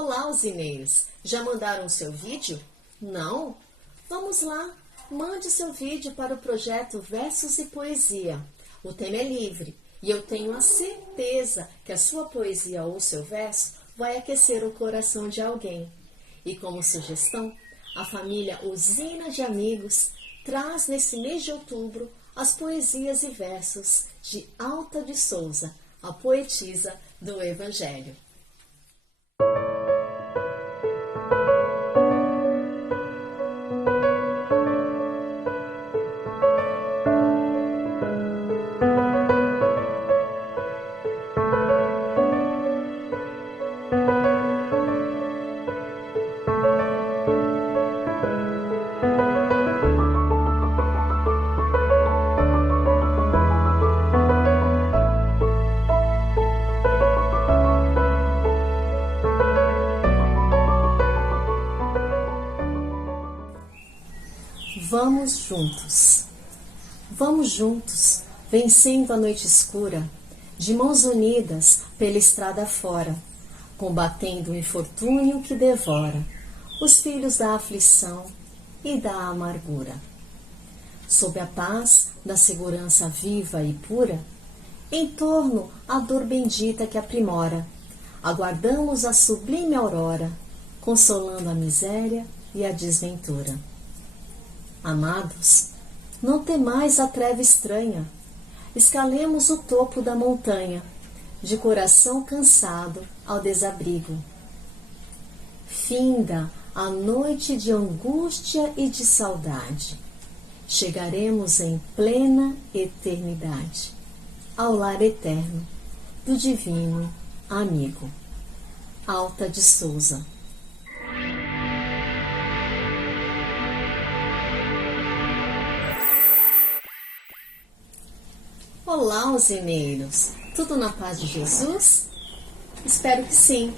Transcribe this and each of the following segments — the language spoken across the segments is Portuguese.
Olá, usineiros! Já mandaram o seu vídeo? Não? Vamos lá! Mande seu vídeo para o projeto Versos e Poesia. O tema é livre e eu tenho a certeza que a sua poesia ou seu verso vai aquecer o coração de alguém. E como sugestão, a família Usina de Amigos traz nesse mês de outubro as poesias e versos de Alta de Souza, a poetisa do Evangelho. Vamos juntos, vencendo a noite escura, de mãos unidas pela estrada fora, combatendo o infortúnio que devora os filhos da aflição e da amargura. Sob a paz da segurança viva e pura, em torno a dor bendita que aprimora, aguardamos a sublime aurora, consolando a miséria e a desventura. Amados, não temais a treva estranha, escalemos o topo da montanha, de coração cansado ao desabrigo. Finda a noite de angústia e de saudade, chegaremos em plena eternidade, ao lar eterno do divino amigo. Alta de Souza. Olá, usineiros! Tudo na paz de Jesus? Espero que sim!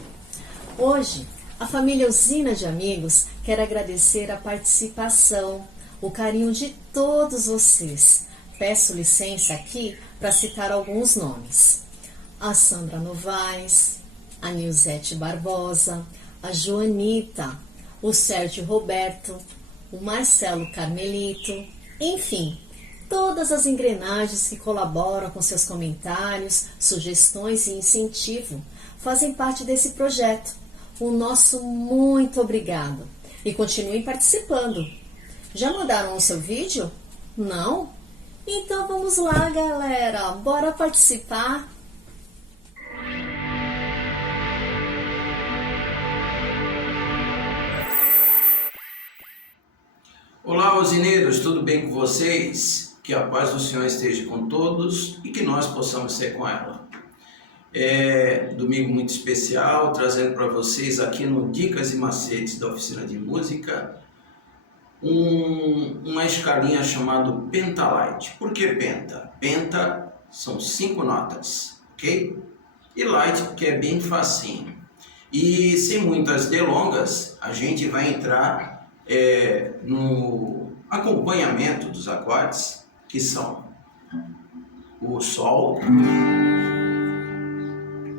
Hoje, a família Usina de Amigos quer agradecer a participação, o carinho de todos vocês. Peço licença aqui para citar alguns nomes. A Sandra Novaes, a Nilzete Barbosa, a Joanita, o Sérgio Roberto, o Marcelo Carmelito, enfim, todas as engrenagens que colaboram com seus comentários, sugestões e incentivo fazem parte desse projeto. O nosso muito obrigado. E continuem participando. Já mandaram o seu vídeo? Não? Então vamos lá, galera. Bora participar? Olá, usineiros, tudo bem com vocês? Que a paz do Senhor esteja com todos e que nós possamos ser com ela. É domingo muito especial, trazendo para vocês aqui no Dicas e Macetes da Oficina de Música uma escalinha chamada Pentalight. Por que penta? Penta são 5 notas, ok? E light porque é bem facinho. E sem muitas delongas, a gente vai entrar no acompanhamento dos acordes, que são o Sol,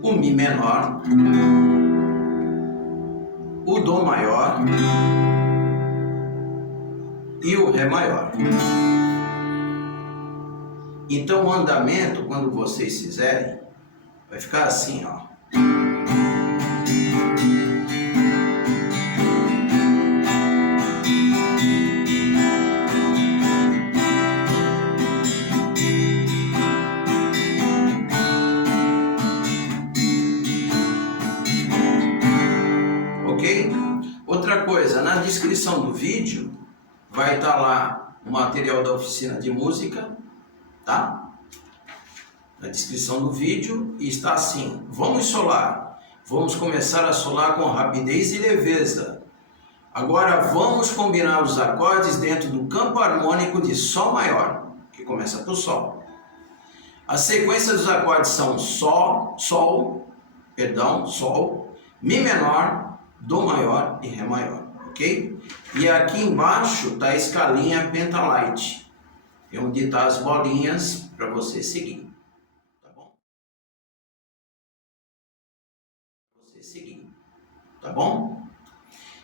o Mi menor, o Dó maior e o Ré maior. Então o andamento, quando vocês fizerem, vai ficar assim, ó. Outra coisa, na descrição do vídeo vai estar lá o material da oficina de música, tá? Na descrição do vídeo está assim: vamos solar, vamos começar a solar com rapidez e leveza. Agora vamos combinar os acordes dentro do campo harmônico de Sol maior, que começa por Sol. A sequência dos acordes são Sol, Mi menor, Dó maior e Ré maior, ok? E aqui embaixo está a escalinha Pentalight, é onde estão as bolinhas para você seguir, tá bom? tá bom?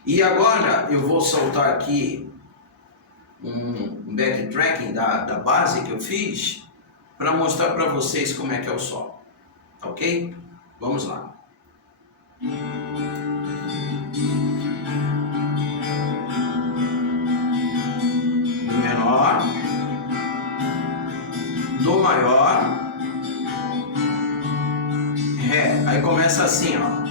E agora eu vou soltar aqui um backtracking da base que eu fiz para mostrar para vocês como é que é o solo, ok? Vamos lá. Mi menor, Dó maior, Ré. Aí começa assim, ó.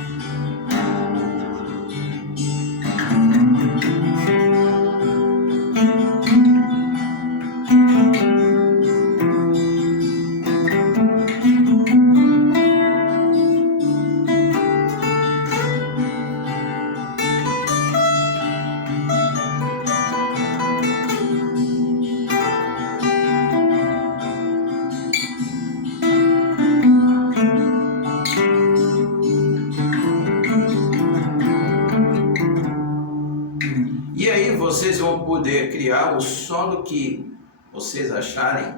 E aí vocês vão poder criar o solo que vocês acharem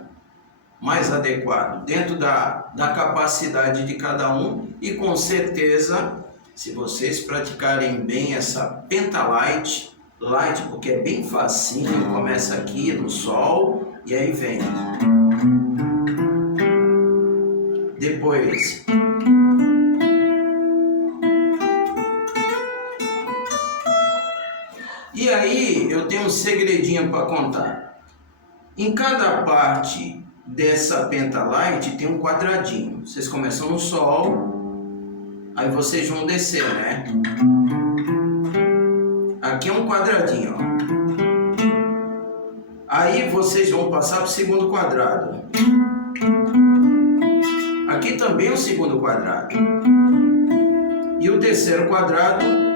mais adequado, dentro da capacidade de cada um, e com certeza, se vocês praticarem bem essa pentalight, porque é bem facinho, começa aqui no sol, e aí vem. Depois... E aí eu tenho um segredinho para contar. Em cada parte dessa pentalight tem um quadradinho. Vocês começam no sol, aí vocês vão descer, né? Aqui é um quadradinho, ó. Aí vocês vão passar para o segundo quadrado. Aqui também é o segundo quadrado. E o terceiro quadrado.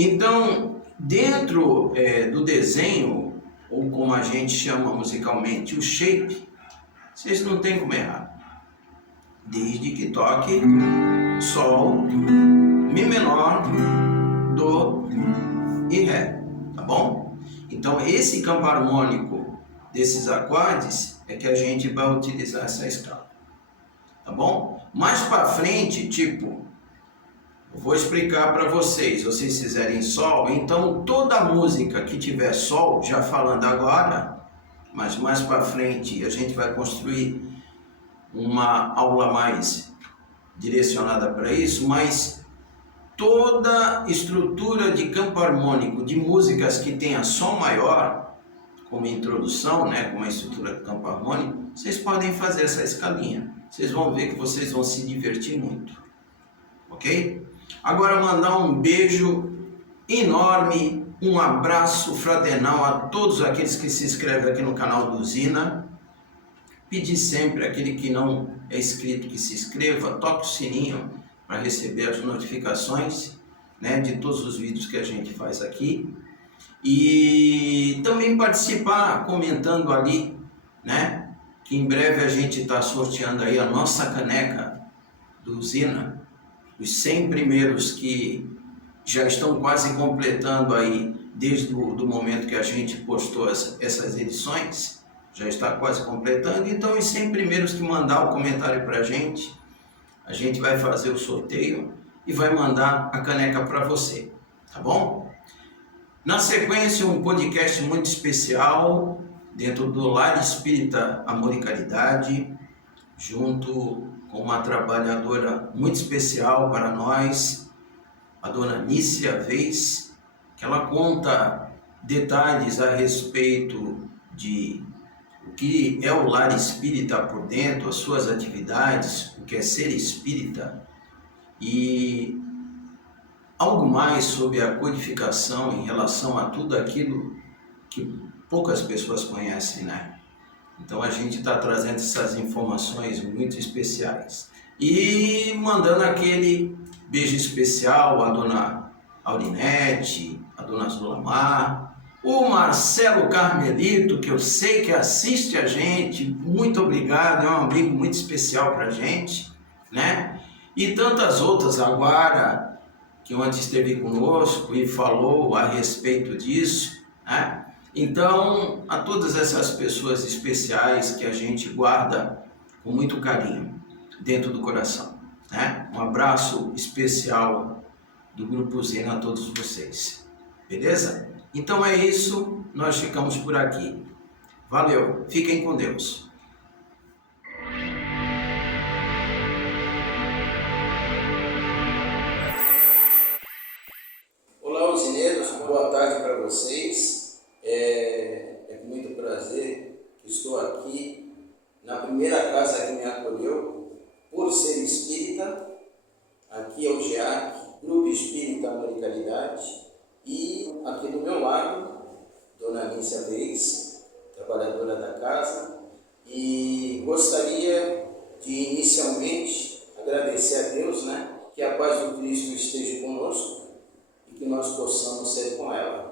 Então, dentro do desenho, ou como a gente chama musicalmente, o shape, vocês não tem como errar. Desde que toque Sol, Mi menor, Dó e Ré, tá bom? Então, esse campo harmônico desses acordes é que a gente vai utilizar essa escala, tá bom? Mais para frente, tipo... Eu vou explicar para vocês, vocês fizerem sol, então toda música que tiver sol, já falando agora, mas mais para frente a gente vai construir uma aula mais direcionada para isso, mas toda estrutura de campo harmônico de músicas que tenha som maior, como introdução, né, como a estrutura de campo harmônico, vocês podem fazer essa escalinha. Vocês vão ver que vocês vão se divertir muito, ok? Agora mandar um beijo enorme, um abraço fraternal a todos aqueles que se inscrevem aqui no canal do Zina. Pedir sempre aquele que não é inscrito que se inscreva, toque o sininho para receber as notificações, né, de todos os vídeos que a gente faz aqui. E também participar comentando ali, né, que em breve a gente está sorteando aí a nossa caneca do Zina. Os 100 primeiros que já estão quase completando aí, desde o momento que a gente postou essas edições, já está quase completando. Então, os 100 primeiros que mandar o comentário para a gente vai fazer o sorteio e vai mandar a caneca para você, tá bom? Na sequência, um podcast muito especial dentro do Lar Espírita Amor e Caridade, junto com uma trabalhadora muito especial para nós, a dona Nícia Vez, que ela conta detalhes a respeito de o que é o lar espírita por dentro, as suas atividades, o que é ser espírita e algo mais sobre a codificação em relação a tudo aquilo que poucas pessoas conhecem, né? Então a gente está trazendo essas informações muito especiais. E mandando aquele beijo especial à dona Aurinete, à dona Zulamar, o Marcelo Carmelito, que eu sei que assiste a gente, muito obrigado, é um amigo muito especial para a gente, né? E tantas outras agora que ontem esteve conosco e falou a respeito disso, né? Então, a todas essas pessoas especiais que a gente guarda com muito carinho dentro do coração, né? Um abraço especial do Grupo Zina a todos vocês, beleza? Então é isso, nós ficamos por aqui. Valeu, fiquem com Deus. Olá, usineiros, boa tarde para vocês. É com muito prazer que estou aqui na primeira casa que me acolheu, por ser espírita. Aqui é o GEAC, Grupo Espírita Amor e Caridade, e aqui do meu lado, Dona Nícia Reis, trabalhadora da casa, e gostaria de inicialmente agradecer a Deus, né, que a paz do Cristo esteja conosco e que nós possamos ser com ela.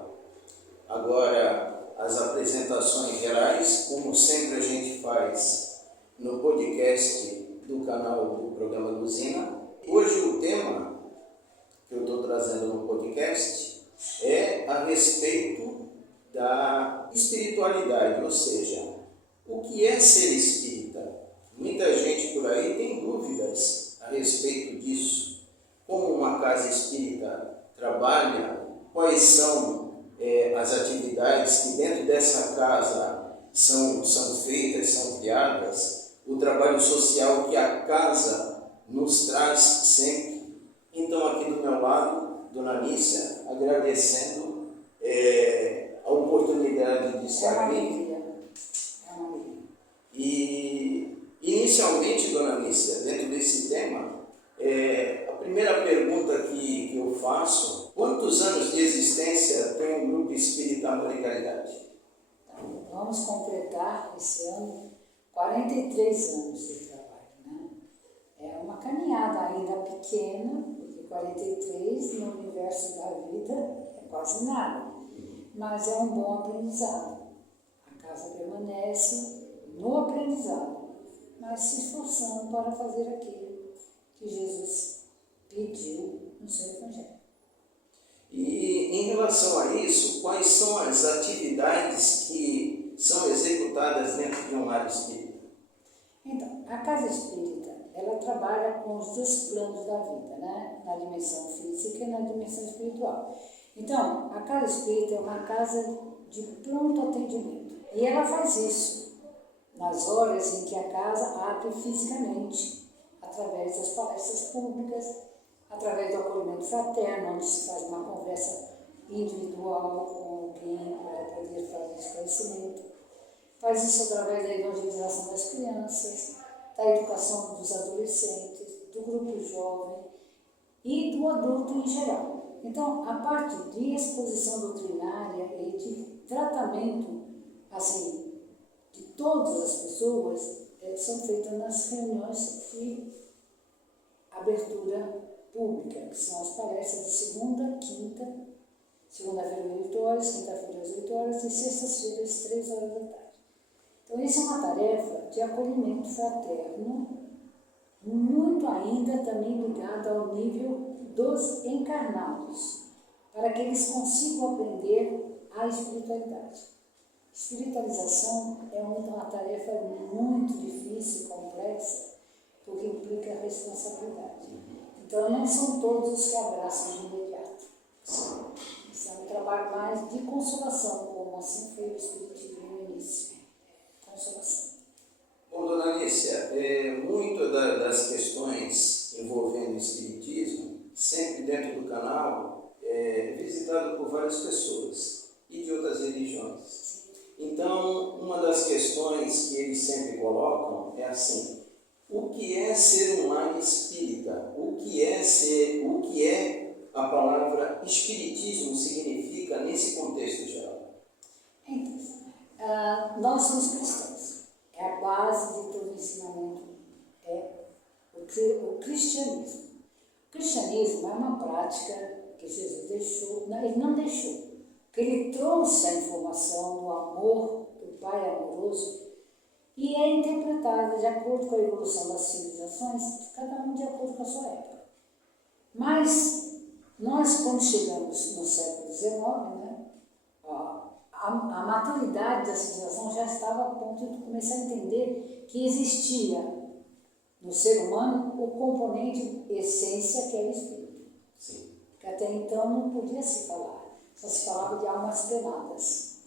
Agora, as apresentações gerais, como sempre a gente faz no podcast do canal do programa do Zina. Hoje o tema que eu estou trazendo no podcast é a respeito da espiritualidade, ou seja, o que é ser espírita? Muita gente por aí tem dúvidas a respeito disso. Como uma casa espírita trabalha, quais são as atividades que dentro dessa casa são feitas, são criadas, o trabalho social que a casa nos traz sempre. Então, aqui do meu lado, Dona Nícia, agradecendo a oportunidade de estar aqui. E, inicialmente, Dona Nícia, dentro desse tema, a primeira pergunta que eu faço: quantos anos de existência tem o Grupo Espírita Amor e Caridade? Então, vamos completar esse ano 43 anos de trabalho, né? É uma caminhada ainda pequena, porque 43 no universo da vida é quase nada, mas é um bom aprendizado. A casa permanece no aprendizado, mas se esforçando para fazer aquilo que Jesus pediu no seu Evangelho. E em relação a isso, quais são as atividades que são executadas dentro de um lar espírita? Então, a casa espírita, ela trabalha com os dois planos da vida, né? Na dimensão física e na dimensão espiritual. Então, a casa espírita é uma casa de pronto atendimento. E ela faz isso nas horas em que a casa abre fisicamente, através das palestras públicas, através do acolhimento fraterno, onde se faz uma conversa individual com alguém para poder fazer esclarecimento. Faz isso através da evangelização das crianças, da educação dos adolescentes, do grupo jovem e do adulto em geral. Então, a parte de exposição doutrinária e de tratamento, assim, de todas as pessoas, são feitas nas reuniões de abertura pública, que são as palestras de segunda-feira 8 horas, quinta-feira às 8 horas e sextas-feiras 3 horas da tarde. Então, isso é uma tarefa de acolhimento fraterno, muito ainda também ligada ao nível dos encarnados, para que eles consigam aprender a espiritualidade. Espiritualização é uma tarefa muito difícil e complexa, porque implica responsabilidade. Então, não são todos os que abraçam de imediato. Isso é um trabalho mais de consolação, como assim foi o Espiritismo no início. Consolação. Bom, Dona Nícia, muito das questões envolvendo o Espiritismo, sempre dentro do canal, é visitado por várias pessoas e de outras religiões. Então, uma das questões que eles sempre colocam é assim: o que é ser um lar espírita? O que é a palavra espiritismo significa nesse contexto geral? Então, nós somos cristãos. É a base de todo o ensinamento, é o cristianismo. O cristianismo é uma prática que Jesus deixou, ele não deixou, que ele trouxe a informação do amor do Pai amoroso e é interpretada de acordo com a evolução das civilizações, cada um de acordo com a sua época. Mas Nós, quando chegamos no século XIX, né, a maturidade da civilização já estava a ponto de começar a entender que existia no ser humano o componente essência que é o espírito. Sim. Porque até então não podia se falar, só se falava de almas penadas,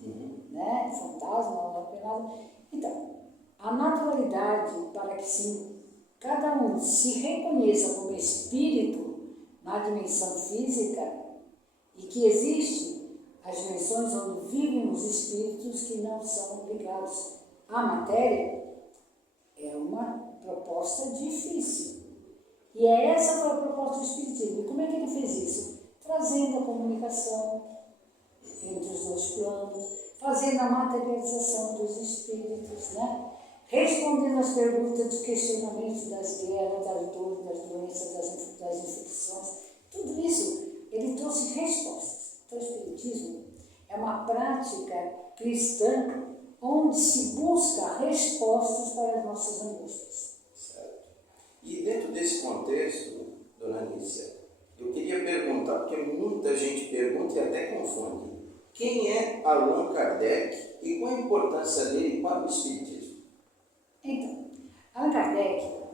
né? Fantasma, alma penada. Então, a naturalidade para que cada um se reconheça como espírito na dimensão física e que existe as dimensões onde vivem os espíritos que não são ligados à matéria, é uma proposta difícil. E essa foi a proposta do Espiritismo. E como é que ele fez isso? Trazendo a comunicação entre os dois planos, fazendo a materialização dos espíritos, né? Respondendo às perguntas, dos questionamentos das guerras, das dores, das doenças, das infecções. Tudo isso, ele trouxe respostas. Então, o Espiritismo é uma prática cristã onde se busca respostas para as nossas angústias. Certo. E dentro desse contexto, dona Nícia, eu queria perguntar, porque muita gente pergunta e até confunde, quem é Allan Kardec e qual a importância dele para o Espiritismo? Então, Allan Kardec,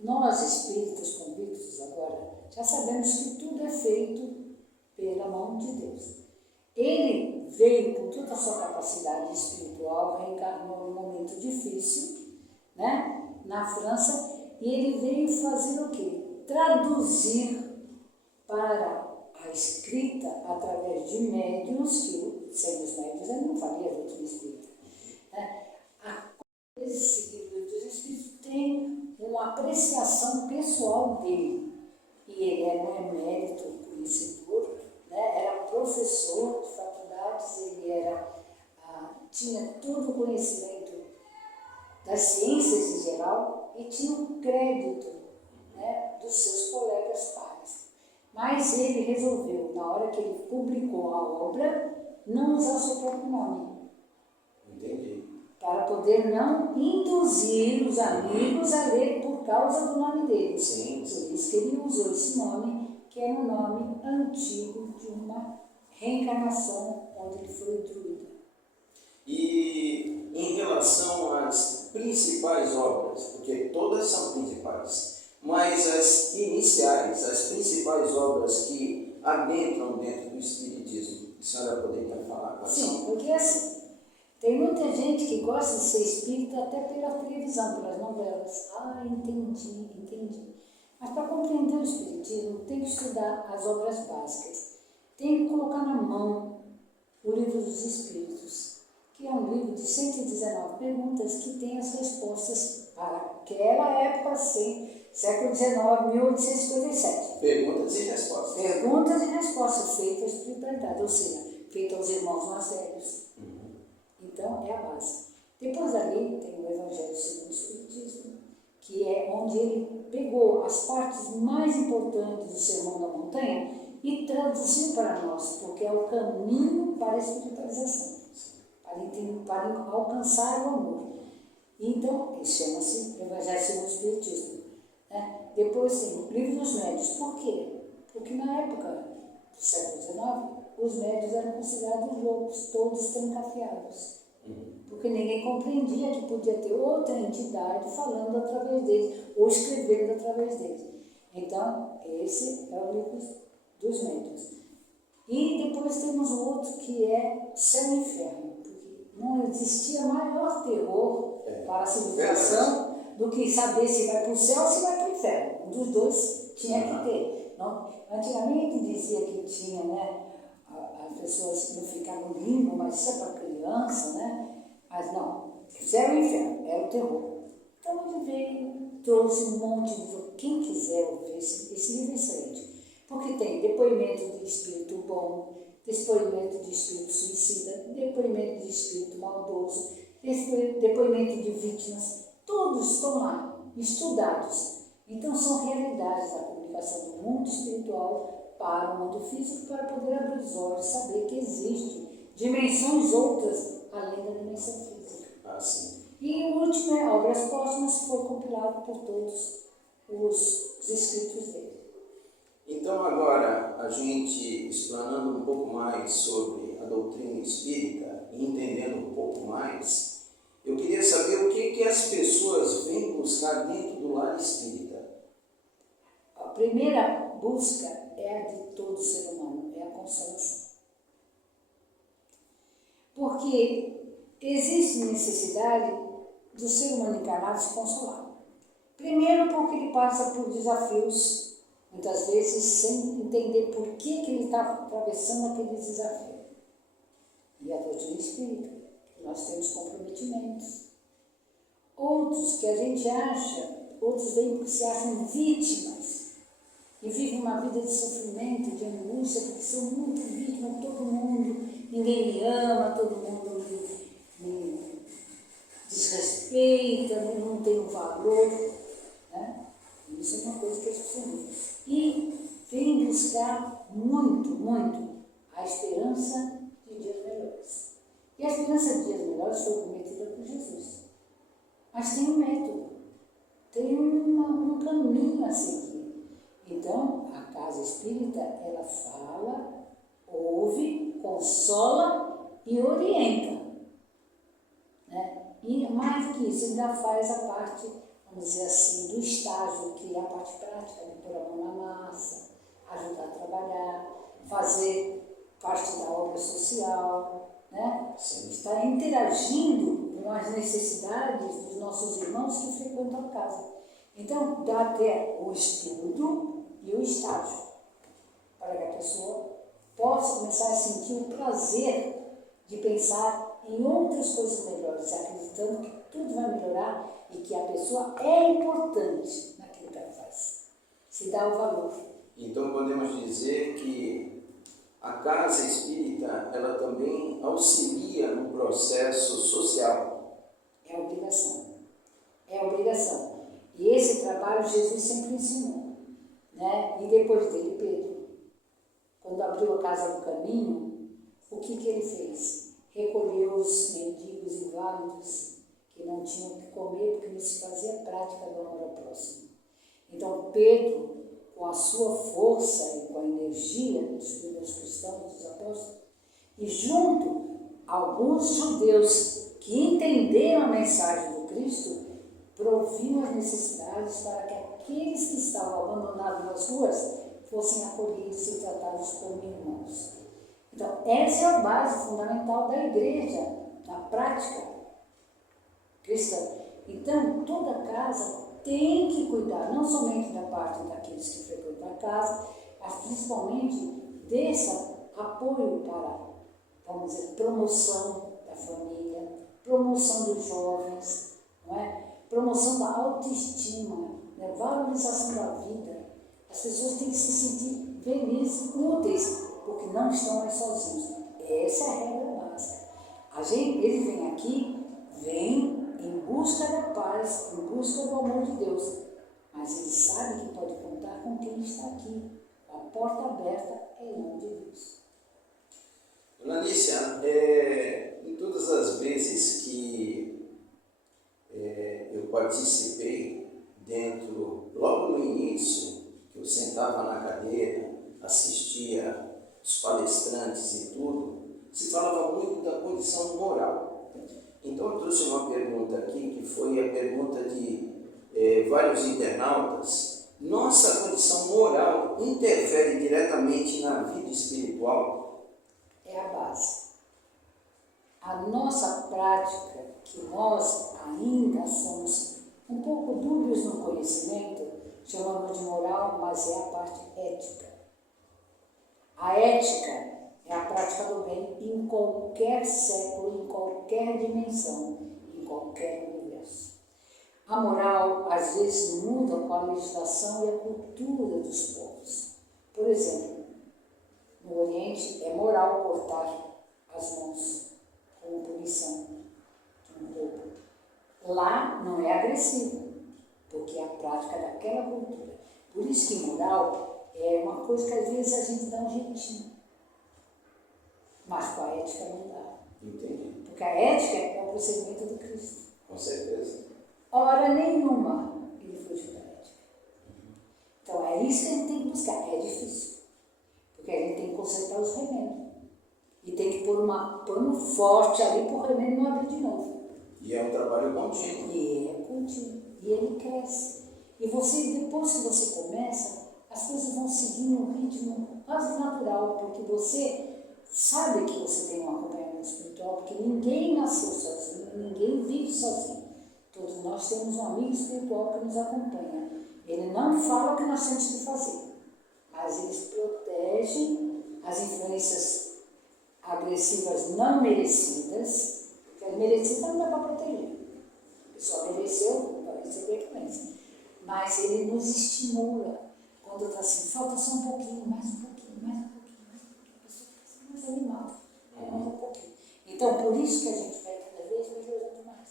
nós espíritas convictos agora, já sabemos que tudo é feito pela mão de Deus. Ele veio com toda a sua capacidade espiritual, reencarnou em um momento difícil, né, na França, e ele veio fazer o quê? Traduzir para a escrita através de médiuns, que sem os médiuns ele não faria a doutrina espírita. Né? Esse livro dos Espíritos tem uma apreciação pessoal dele, e ele era um emérito conhecedor, né? Era professor de faculdades, ele tinha todo o conhecimento das ciências em geral e tinha o crédito, né, dos seus colegas pares. Mas ele resolveu, na hora que ele publicou a obra, não usar seu próprio nome. Entendi. Para poder não induzir os amigos a ler por causa do nome dele. Sim. Por isso que ele usou esse nome, que é um nome antigo de uma reencarnação onde ele foi druida. E em relação às principais obras, porque todas são principais, mas as iniciais, as principais obras que adentram dentro do Espiritismo, a senhora poderia falar? Sim, porque assim, tem muita gente que gosta de ser espírita até pela televisão, pelas novelas. Ah, entendi. Mas para compreender o Espiritismo, tem que estudar as obras básicas. Tem que colocar na mão o Livro dos Espíritos, que é um livro de 119 perguntas que tem as respostas para aquela época, assim, século XIX, 1857. Perguntas e respostas. Perguntas e respostas feitas à espiritualidade, ou seja, feitas aos irmãos mais velhos. Então, é a base. Depois dali tem o Evangelho segundo o Espiritismo, que é onde ele pegou as partes mais importantes do Sermão da Montanha e traduziu para nós, porque é o caminho para a espiritualização, para alcançar o amor. Então, ele chama-se Evangelho segundo o Espiritismo. Né? Depois tem o Livro dos Médios. Por quê? Porque na época do século XIX, os médios eram considerados loucos, todos trancafiados. Porque ninguém compreendia que podia ter outra entidade falando através deles, ou escrevendo através deles. Então, esse é o livro dos médiuns. E depois temos o outro que é Céu e Inferno, porque não existia maior terror para a civilização do que saber se vai para o céu ou se vai para o inferno. Um dos dois tinha que ter. Não? Antigamente dizia que tinha, né? As pessoas não ficavam no limbo, mas isso é para criança, né? Mas não, céu e inferno, era o terror. Então ele veio, trouxe um monte de livro. Quem quiser ouvir esse livro é excelente, porque tem depoimento de espírito bom, depoimento de espírito suicida, depoimento de espírito maldoso, depoimento de vítimas, todos estão lá, estudados. Então são realidades da comunicação do mundo espiritual para o mundo físico, para poder abrir os olhos, saber que existem dimensões outras além da dimensão física. Sim. E o último é Obras Póstumas, que foi compilado por todos os escritos dele. Então agora, a gente explanando um pouco mais sobre a doutrina espírita e entendendo um pouco mais, eu queria saber o que as pessoas vêm buscar dentro do lar espírita. A primeira busca é a de todo ser humano, é a consolação. Porque existe necessidade do ser humano encarnado se consolar. Primeiro porque ele passa por desafios, muitas vezes sem entender por que ele está atravessando aquele desafio. E a doutrina espírita, nós temos comprometimentos. Outros que a gente acha, outros vêm porque se acham vítimas e vivem uma vida de sofrimento, de angústia, porque são muito vítimas, todo mundo, ninguém me ama, todo mundo me desrespeita, não tem um valor, né? Isso é uma coisa que as pessoas veem. E vem buscar muito, muito a esperança de dias melhores. E a esperança de dias melhores foi prometida por Jesus. Mas tem um método, tem um caminho a seguir. Então, a casa espírita, ela fala, ouve, consola e orienta. Né? E mais do que isso, ainda faz a parte, vamos dizer assim, do estágio, que é a parte prática, de pôr a mão na massa, ajudar a trabalhar, fazer parte da obra social, né? Está interagindo com as necessidades dos nossos irmãos que frequentam a casa. Então, dá até o estudo e o estágio, para que a pessoa possa começar a sentir o prazer de pensar em outras coisas melhores, acreditando que tudo vai melhorar e que a pessoa é importante naquilo que ela faz. Se dá o valor. Então podemos dizer que a casa espírita, ela também auxilia no processo social. É obrigação. É obrigação. E esse trabalho Jesus sempre ensinou. Né? E depois dele, Pedro, quando abriu a casa do caminho, o que ele fez? Recolheu os mendigos inválidos que não tinham o que comer, porque não se fazia prática do amor ao próximo. Então Pedro, com a sua força e com a energia dos primeiros cristãos, dos apóstolos, e junto alguns judeus que entenderam a mensagem do Cristo, proviam as necessidades para que aqueles que estavam abandonados nas ruas fossem acolhidos e tratados como irmãos. Então, essa é a base fundamental da igreja, na prática cristã. Então, toda casa tem que cuidar, não somente da parte daqueles que frequentam a casa, mas principalmente desse apoio para, vamos dizer, promoção da família, promoção dos jovens, não é? Promoção da autoestima, né? Valorização da vida. As pessoas têm que se sentir felizes, úteis, porque não estão mais sozinhos. Essa é a regra básica. Ele vem aqui, vem em busca da paz, em busca do amor de Deus, mas ele sabe que pode contar com quem está aqui. A porta aberta é em nome de Deus. Dona Lícia, em todas as vezes que eu participei logo no início, que eu sentava na cadeira, assistia os palestrantes e tudo, se falava muito da condição moral. Então eu trouxe uma pergunta aqui, que foi a pergunta de vários internautas. Nossa condição moral interfere diretamente na vida espiritual? É a base. A nossa prática, que nós ainda somos um pouco dúbios no conhecimento, chamamos de moral, mas é a parte ética. A ética é a prática do bem em qualquer século, em qualquer dimensão, em qualquer universo. A moral, às vezes, muda com a legislação e a cultura dos povos. Por exemplo, no Oriente é moral cortar as mãos como punição de um roubo. Lá não é agressivo, porque é a prática daquela cultura. Por isso que moral é uma coisa que às vezes a gente dá um jeitinho, mas com a ética não dá. Entendi. Porque a ética é o procedimento do Cristo. Com certeza. Hora nenhuma ele fugiu da ética. Então é isso que a gente tem que buscar. É difícil, porque a gente tem que consertar os remédios. E tem que pôr um pano forte ali para o remédio não abrir de novo. E é um trabalho contínuo. E é contínuo. E ele cresce. E você, depois que você começa, as coisas vão seguindo um ritmo quase natural, porque você sabe que você tem um acompanhamento espiritual, porque ninguém nasceu sozinho, ninguém vive sozinho. Todos nós temos um amigo espiritual que nos acompanha. Ele não fala o que nós temos que fazer, mas eles protegem as influências agressivas não merecidas, porque as merecidas não dá para proteger. A pessoa mereceu, vai receber influência. Mas ele nos estimula. Quando está assim, falta só um pouquinho, mais um pouquinho, mais um pouquinho, mais um pouquinho, a pessoa fica assim mais animada, mais um pouquinho. Então, por isso que a gente vai cada vez melhorando mais.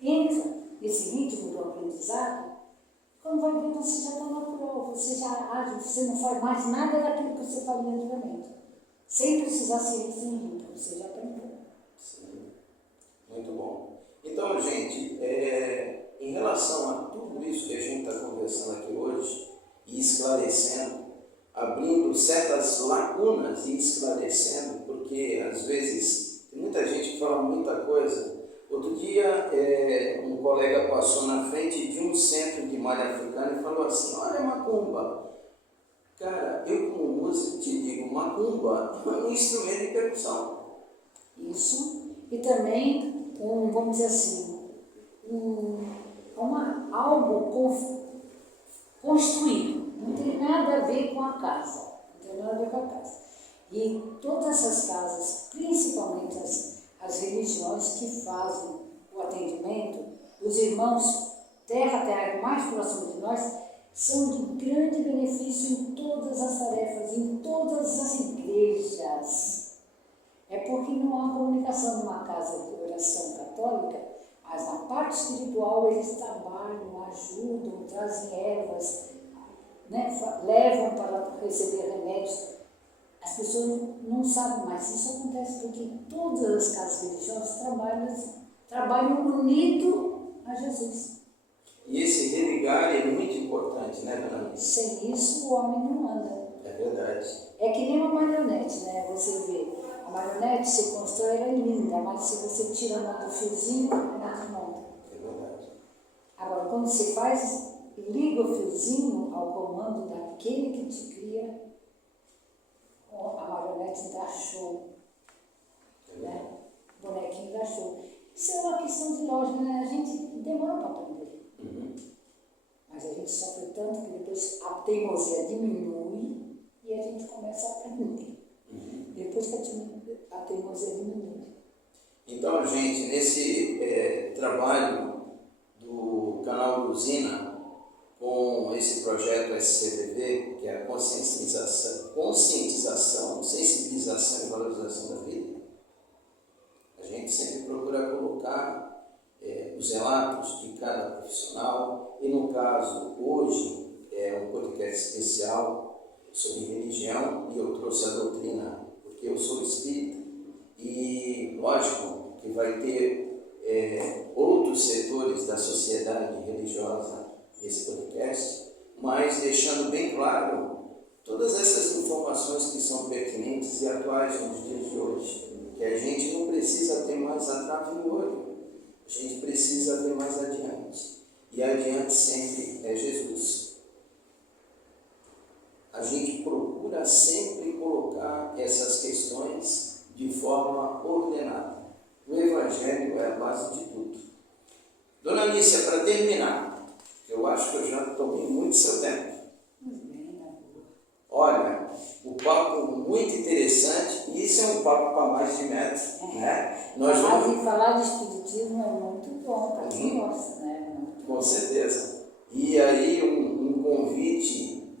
Entra nesse ritmo do aprendizado, quando vai ver, você já está natural, você já age, você não faz mais nada daquilo que você fazia antigamente. Sem precisar se restringir, porque você já aprendeu. Sim, muito bom. Então, gente, em relação a tudo isso que a gente está conversando aqui hoje, e esclarecendo, abrindo certas lacunas e esclarecendo, porque às vezes tem muita gente que fala muita coisa. Outro dia, um colega passou na frente de um centro de malha africana e falou assim: olha, macumba. Cara, eu como músico te digo, macumba é um instrumento de percussão. Isso, e também, vamos dizer assim, algo construído. Não tem nada a ver com a casa. Não tem nada a ver com a casa. E todas essas casas, principalmente as religiões que fazem o atendimento, os irmãos terra a terra mais próximos de nós, são de grande benefício em todas as tarefas, em todas as igrejas. É porque não há comunicação numa casa de oração católica, mas na parte espiritual eles trabalham, ajudam, trazem ervas, né, levam para receber remédios. As pessoas não sabem, mas isso acontece porque todas as casas religiosas trabalham unido a Jesus. E esse religar é muito importante, né, dona Alice? Sem isso o homem não anda. É verdade. É que nem uma marionete, né? Você vê, a marionete se constrói, ela é linda, mas se você tira a mão do fiozinho, ela desmonta. É verdade. Agora, quando você faz e liga o fiozinho ao comando daquele que te cria, a marionete dá show, né? O bonequinho dá show. Isso é uma questão de lógica, né? A gente demora para aprender. Mas a gente sofre tanto que depois a teimosia diminui e a gente começa a aprender. Depois que a teimosia diminui. Então, gente, nesse trabalho do canal Luzina, com esse projeto SCVV, que é a conscientização, sensibilização e valorização da vida, a gente sempre procura colocar os relatos de cada profissional, e no caso, hoje, é um podcast especial sobre religião, e eu trouxe a doutrina, porque eu sou espírita, e lógico que vai ter outros setores da sociedade religiosa nesse podcast, mas deixando bem claro todas essas informações que são pertinentes e atuais nos dias de hoje, que a gente não precisa ter mais a trave no olho, a gente precisa ver mais adiante, e adiante sempre é Jesus. A gente procura sempre colocar essas questões de forma ordenada. O Evangelho é a base de tudo. Dona Anícia, para terminar, eu acho que eu já tomei muito seu tempo. Olha, o papo muito interessante, e isso é um papo para mais de metro, né? Falar de espiritismo é muito bom para quem gosta, né? Com certeza. E aí um convite,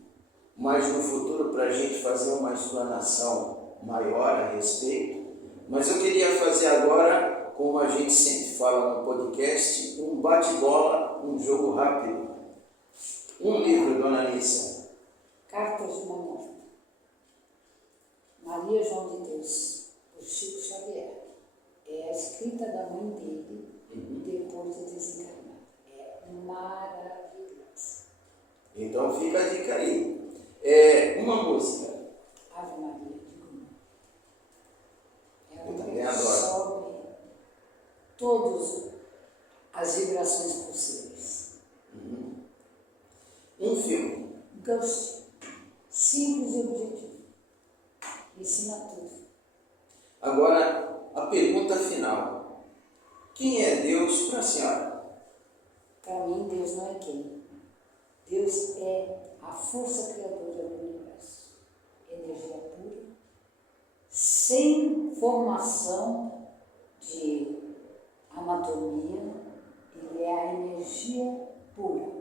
mais no futuro, para a gente fazer uma explanação maior a respeito. Mas eu queria fazer agora, como a gente sempre fala no podcast, um bate-bola, um jogo rápido. Um livro, Dona Anícia. Cartas de uma Morta. Maria João de Deus, por Chico Xavier. É a escrita da mãe dele, depois de desencarnar. É maravilhosa. Então fica a dica aí. Uma música. Ave Maria, digo. Eu também adoro. Sobe todas as vibrações possíveis. Um filme. Ghost. Simples e objetivo. Ensina tudo. Agora, a pergunta final. Quem é Deus para a senhora? Para mim, Deus não é quem. Deus é a força criadora do universo. Energia pura, sem formação de anatomia. Ele é a energia pura,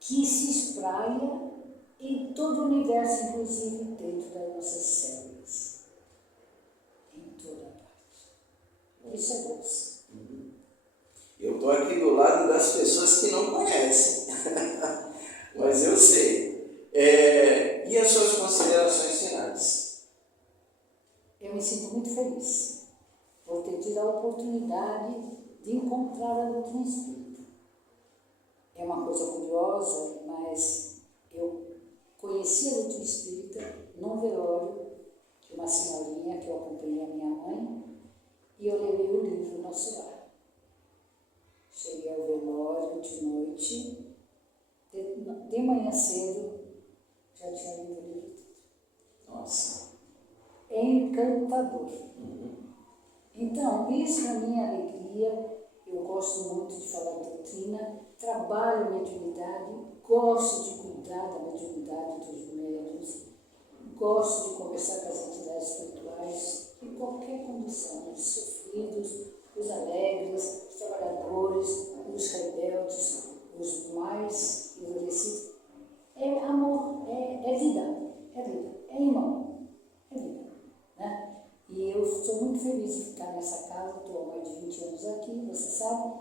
que se espraia em todo o universo, inclusive dentro das nossas células. Em toda parte. Isso é Deus. Eu estou aqui do lado das pessoas que não conhecem, mas eu sei. E as suas considerações finais? Eu me sinto muito feliz por ter tido a oportunidade de encontrar a doutrina espírita. É uma coisa curiosa, mas eu conheci a doutrina espírita num velório de uma senhorinha que eu acompanhei a minha mãe e eu levei o livro Nosso Lar. Cheguei ao velório de noite, de manhã cedo já tinha lido o livro. Nossa. É encantador. Então, isso para mim é alegria. Eu gosto muito de falar de doutrina, trabalho a mediunidade, gosto de cuidar da mediunidade dos médiuns, gosto de conversar com as entidades espirituais em qualquer condição, os sofridos, os alegres, os trabalhadores, os rebeldes, os mais endurecidos. É amor, é vida, é irmão, é vida. Né? E eu estou muito feliz de ficar nessa casa, estou há mais de 20 anos aqui, você sabe,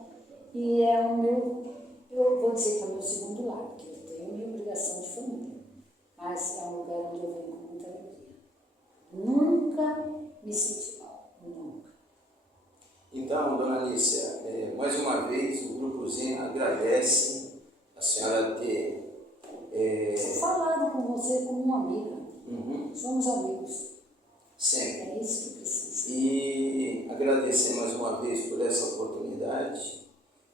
e é o meu, eu vou dizer que é o meu segundo lar, porque eu tenho minha obrigação de família, mas é um lugar onde eu venho com muita alegria. Nunca me senti mal, nunca. Então, dona Anícia, mais uma vez o Grupo Zina agradece a senhora ter... Falado com você como uma amiga. Somos amigos. Sempre. É isso que precisa. E agradecer mais uma vez por essa oportunidade.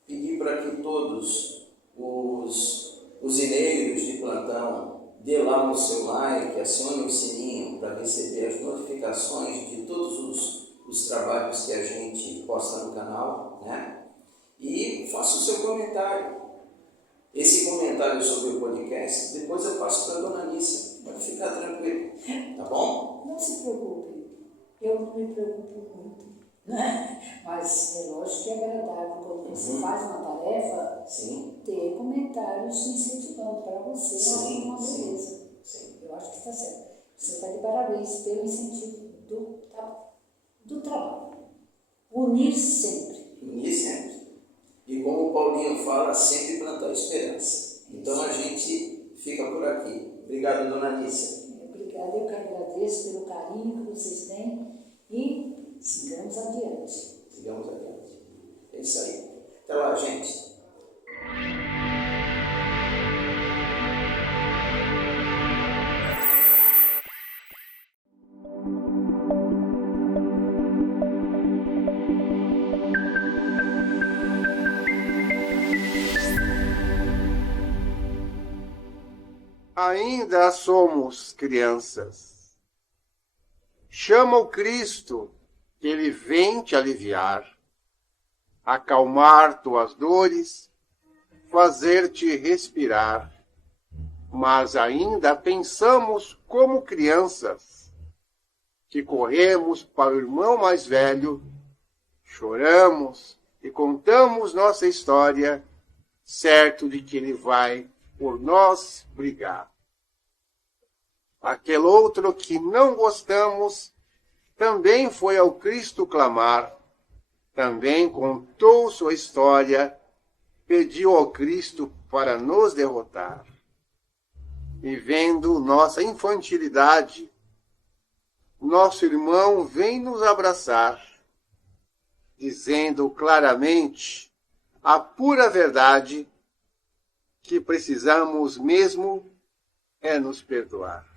Pedir para que todos os usineiros de plantão dê lá no seu like, acione o sininho para receber as notificações de todos os trabalhos que a gente posta no canal, né? E faça o seu comentário. Esse comentário sobre o podcast, depois eu passo para a dona Anícia. Pode ficar tranquilo, tá bom? Não se preocupe. Eu não me preocupo muito, né? Mas é lógico que é agradável quando você faz uma tarefa, Sim. ter comentários te incentivando para você. Eu acho Sim, uma beleza. sim. Eu acho que está certo. Você está de parabéns pelo incentivo do trabalho. Unir sempre. Unir sempre. E como o Paulinho fala, sempre plantar esperança. Então a gente fica por aqui. Obrigado, dona Anícia. Obrigada, eu que agradeço pelo carinho que vocês têm e sigamos adiante. Sigamos adiante. É isso aí. Até lá, gente. Ainda somos crianças. Chama o Cristo, que Ele vem te aliviar, acalmar tuas dores, fazer-te respirar. Mas ainda pensamos como crianças, que corremos para o irmão mais velho, choramos e contamos nossa história, certo de que ele vai por nós brigar. Aquele outro que não gostamos também foi ao Cristo clamar, também contou sua história, pediu ao Cristo para nos derrotar. E vendo nossa infantilidade, nosso irmão vem nos abraçar, dizendo claramente a pura verdade, que precisamos mesmo é nos perdoar.